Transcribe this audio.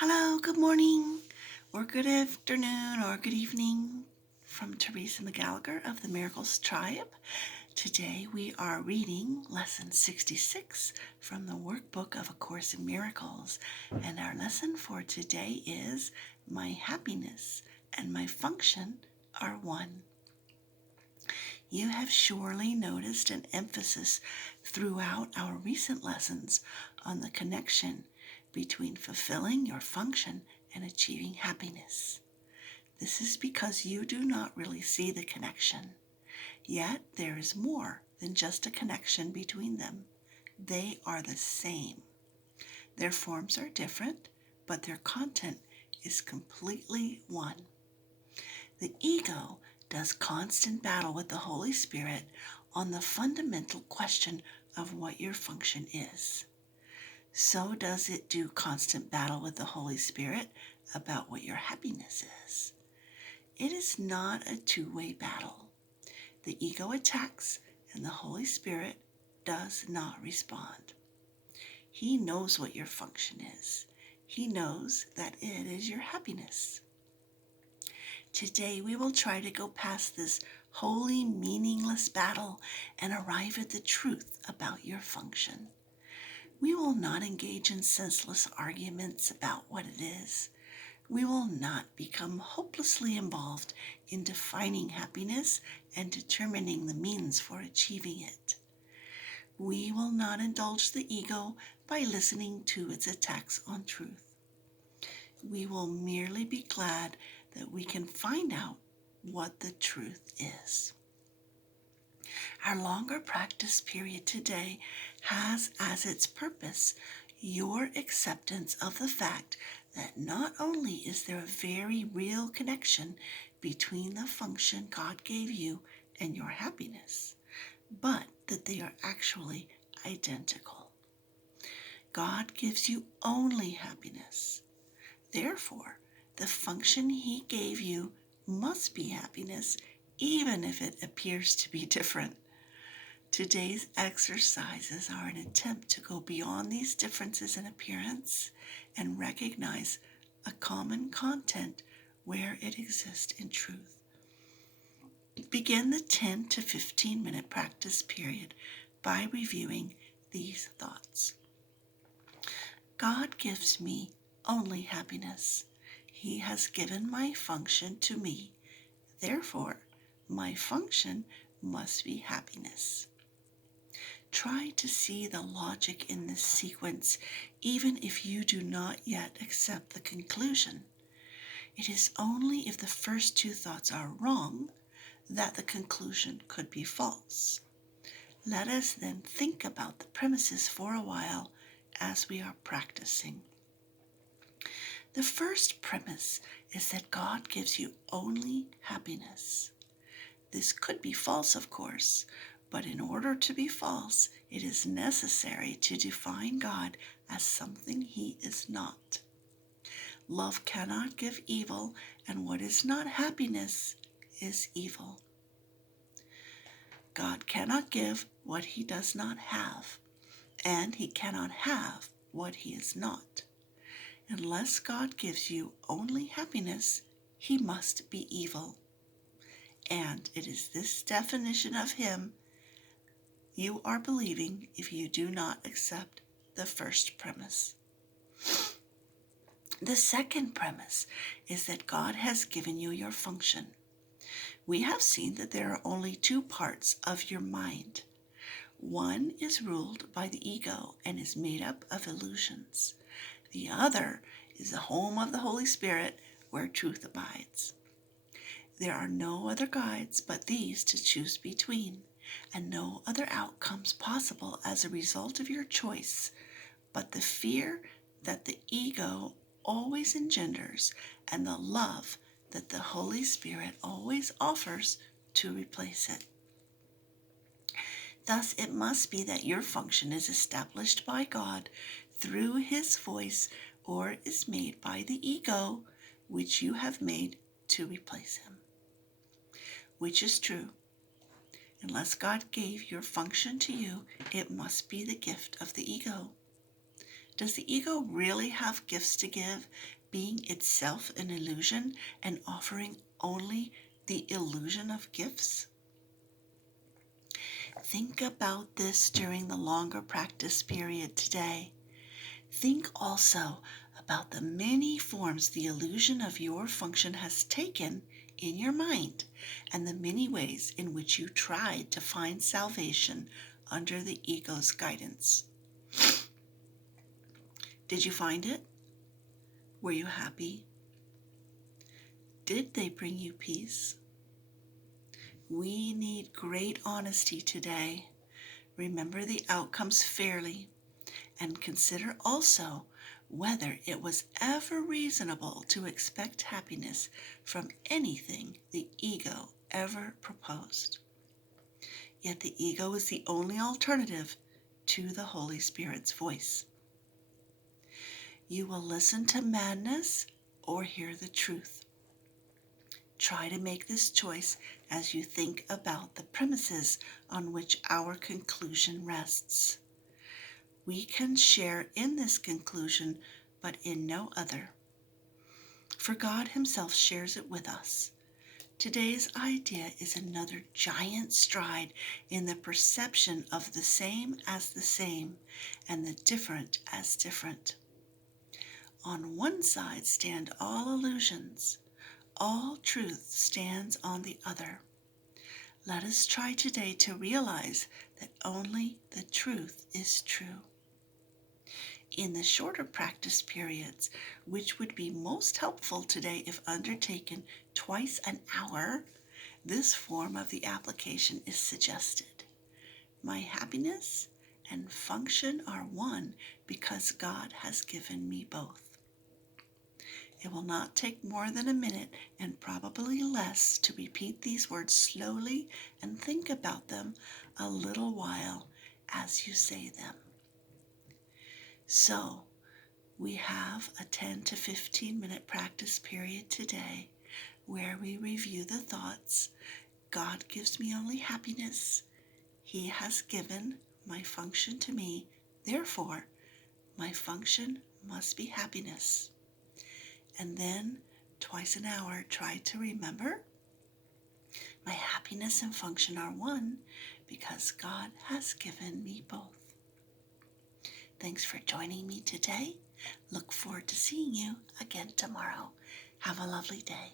Hello, good morning, or good afternoon, or good evening from Teresa McGallagher of the Miracles Tribe. Today we are reading Lesson 66 from the Workbook of A Course in Miracles, and our lesson for today is My happiness and my function are one. You have surely noticed an emphasis throughout our recent lessons on the connection between fulfilling your function and achieving happiness. This is because you do not really see the connection. Yet there is more than just a connection between them. They are the same. Their forms are different, but their content is completely one. The ego does constant battle with the Holy Spirit on the fundamental question of what your function is. So does it do constant battle with the Holy Spirit about what your happiness is. It is not a two-way battle. The ego attacks and the Holy Spirit does not respond. He knows what your function is. He knows that it is your happiness. Today we will try to go past this wholly meaningless battle and arrive at the truth about your function. We will not engage in senseless arguments about what it is. We will not become hopelessly involved in defining happiness and determining the means for achieving it. We will not indulge the ego by listening to its attacks on truth. We will merely be glad that we can find out what the truth is. Our longer practice period today has as its purpose your acceptance of the fact that not only is there a very real connection between the function God gave you and your happiness, but that they are actually identical. God gives you only happiness. Therefore, the function He gave you must be happiness, even if it appears to be different. Today's exercises are an attempt to go beyond these differences in appearance and recognize a common content where it exists in truth. Begin the 10 to 15 minute practice period by reviewing these thoughts. God gives me only happiness. He has given my function to me. Therefore, my function must be happiness. Try to see the logic in this sequence, even if you do not yet accept the conclusion. It is only if the first two thoughts are wrong that the conclusion could be false. Let us then think about the premises for a while as we are practicing. The first premise is that God gives you only happiness. This could be false, of course, but in order to be false, it is necessary to define God as something He is not. Love cannot give evil, and what is not happiness is evil. God cannot give what He does not have, and He cannot have what He is not. Unless God gives you only happiness, He must be evil. And it is this definition of Him you are believing if you do not accept the first premise. The second premise is that God has given you your function. We have seen that there are only two parts of your mind. One is ruled by the ego and is made up of illusions. The other is the home of the Holy Spirit where truth abides. There are no other guides but these to choose between, and no other outcomes possible as a result of your choice but the fear that the ego always engenders and the love that the Holy Spirit always offers to replace it. Thus, it must be that your function is established by God through His voice or is made by the ego, which you have made to replace Him. Which is true? Unless God gave your function to you, it must be the gift of the ego. Does the ego really have gifts to give, being itself an illusion and offering only the illusion of gifts? Think about this during the longer practice period today. Think also about the many forms the illusion of your function has taken in your mind and the many ways in which you tried to find salvation under the ego's guidance. Did you find it? Were you happy? Did they bring you peace? We need great honesty today. Remember the outcomes fairly, and consider also whether it was ever reasonable to expect happiness from anything the ego ever proposed. Yet the ego is the only alternative to the Holy Spirit's voice. You will listen to madness or hear the truth. Try to make this choice as you think about the premises on which our conclusion rests. We can share in this conclusion, but in no other. For God Himself shares it with us. Today's idea is another giant stride in the perception of the same as the same and the different as different. On one side stand all illusions. All truth stands on the other. Let us try today to realize that only the truth is true. In the shorter practice periods, which would be most helpful today if undertaken twice an hour, this form of the application is suggested. My happiness and function are one because God has given me both. It will not take more than a minute and probably less to repeat these words slowly and think about them a little while as you say them. So, we have a 10 to 15 minute practice period today where we review the thoughts. God gives me only happiness. He has given my function to me. Therefore, my function must be happiness. And then, twice an hour, try to remember my happiness and function are one because God has given me both. Thanks for joining me today. Look forward to seeing you again tomorrow. Have a lovely day.